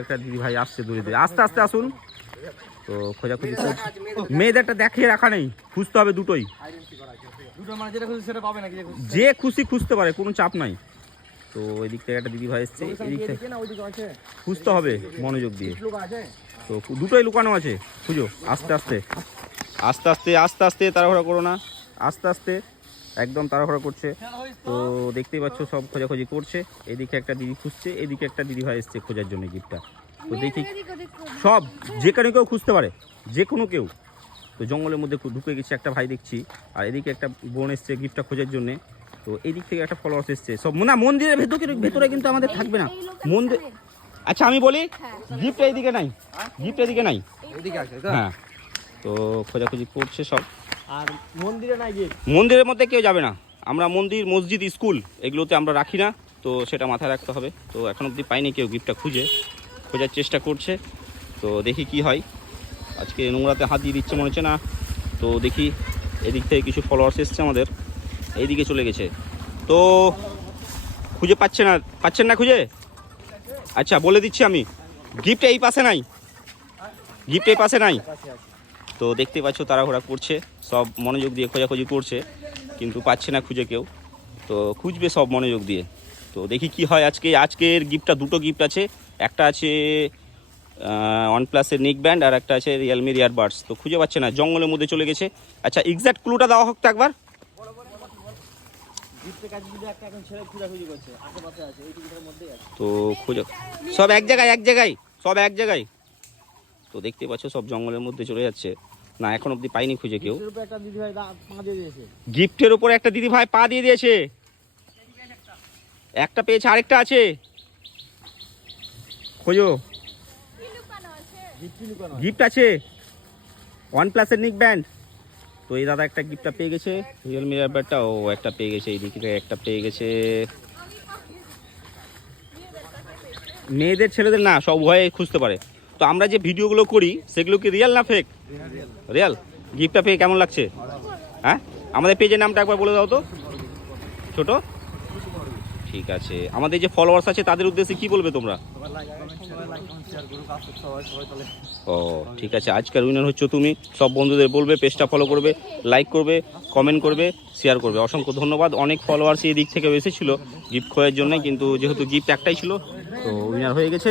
একটা দিদি ভাই আসছে দূরে দূরে, আস্তে আস্তে আসুন। তো খোঁজাখুঁজি মেয়েদেরটা দেখিয়ে রাখা নেই, খুঁজতে হবে দুটোই, যে খুশি খুঁজতে পারে, কোনো চাপ নাই। তো ওই দিক থেকে একটা দিদি ভাই এসছে, এদিক থেকে খুঁজতে হবে মনোযোগ দিয়ে। তো দুটোই লুকানো আছে, খুঁজো আস্তে আস্তে আস্তে আস্তে আস্তে আস্তে, তাড়াহুড়া করো না, আস্তে আস্তে, একদম তাড়াহুড়া করছে। তো দেখতেই পাচ্ছ সব খোঁজাখুঁজি করছে। এদিকে একটা দিদি খুঁজছে, এদিকে একটা দিদি ভাই এসছে খোঁজার জন্য গিফটটা। তো দেখি সব যে কোনো কেউ খুঁজতে পারে, যে কোনো কেউ। তো জঙ্গলের মধ্যে ঢুকে গেছে একটা ভাই দেখছি, আর এদিকে একটা বোন এসছে গিফটটা খোঁজার জন্যে। তো এদিক থেকে একটা ফলোয়ার্স এসছে সব, না মন্দিরের ভেতরে কিন্তু আমাদের থাকবে না মন্দির। আচ্ছা আমি বলি, গিফট এইদিকে নাই, গিফট এদিকে নাই, হ্যাঁ। তো খোঁজাখুঁজি করছে সব, আর মন্দিরে নাই গিফট, মন্দিরের মধ্যে কেউ যাবে না। আমরা মন্দির, মসজিদ, স্কুল এগুলোতে আমরা রাখি না, তো সেটা মাথায় রাখতে হবে। তো এখন অবধি পাইনি কেউ গিফটটা, খোঁজার চেষ্টা করছে। তো দেখি কি হয়। আজকে নোংরাতে হাত দিয়ে দিচ্ছে মনে হচ্ছে না। তো দেখি এদিক থেকে কিছু ফলোয়ার্স এসছে আমাদের, এইদিকে চলে গেছে। তো খুঁজে পাচ্ছেন না খুঁজে? আচ্ছা বলে দিচ্ছি আমি, গিফট এই পাশে নাই, গিফট এই পাশে নাই। তো দেখতে পাচ্ছ তাড়াহুড়া করছে সব, মনোযোগ দিয়ে খোঁজাখুঁজি করছে, কিন্তু পাচ্ছে না খুঁজে কেউ। তো খুঁজবে সব মনোযোগ দিয়ে। তো দেখি কি হয়। আজকের গিফটটা দুটো গিফট আছে, একটা আছে OnePlus-এর নেক ব্যান্ড, আর একটা আছে রিয়েলমির ইয়ারবাডস। তো খুঁজে পাচ্ছে না, জঙ্গলের মধ্যে চলে গেছে। আচ্ছা এক্স্যাক্ট ক্লুটা দেওয়া হোক তো একবার। তো খুঁজে সব এক জায়গায়। তো দেখতে পাচ্ছ সব জঙ্গলের মধ্যে চলে যাচ্ছে। না এখন অবধি পাইনি খুঁজে কেউ। গিফটের উপরে একটা দিদি ভাই পা দিয়ে দিয়েছে, একটা পেয়েছে, আরেকটা আছে, খোঁজো। গিফট আছে OnePlus-এর নেক ব্যান্ড। তো এই দাদা একটা গিফটটা পেয়ে গেছে, রিয়েলমি ইয়ারবাডটা ও একটা পেয়ে গেছে, এই দিকে একটা পেয়ে গেছে। মেয়েদের ছেলেদের না, সব উভয়ে খুঁজতে পারে। তো আমরা যে ভিডিওগুলো করি সেগুলো কি রিয়েল না ফেক? রিয়েল। গিফটটা পেয়ে কেমন লাগছে? হ্যাঁ, আমাদের পেজের নামটা একবার বলে দাও তো। ছোট, ঠিক আছে। আমাদের যে ফলোয়ার্স আছে তাদের উদ্দেশ্যে কি বলবে তোমরা? ও ঠিক আছে, আজকের উইনার হচ্ছে তুমি। সব বন্ধুদের বলবে পেজটা ফলো করবে, লাইক করবে, কমেন্ট করবে, শেয়ার করবে। অসংখ্য ধন্যবাদ। অনেক ফলোয়ার্স এই দিক থেকে এসেছিলো গিফট খোঁজার জন্য, কিন্তু যেহেতু গিফট একটাই ছিল তো উইনার হয়ে গেছে।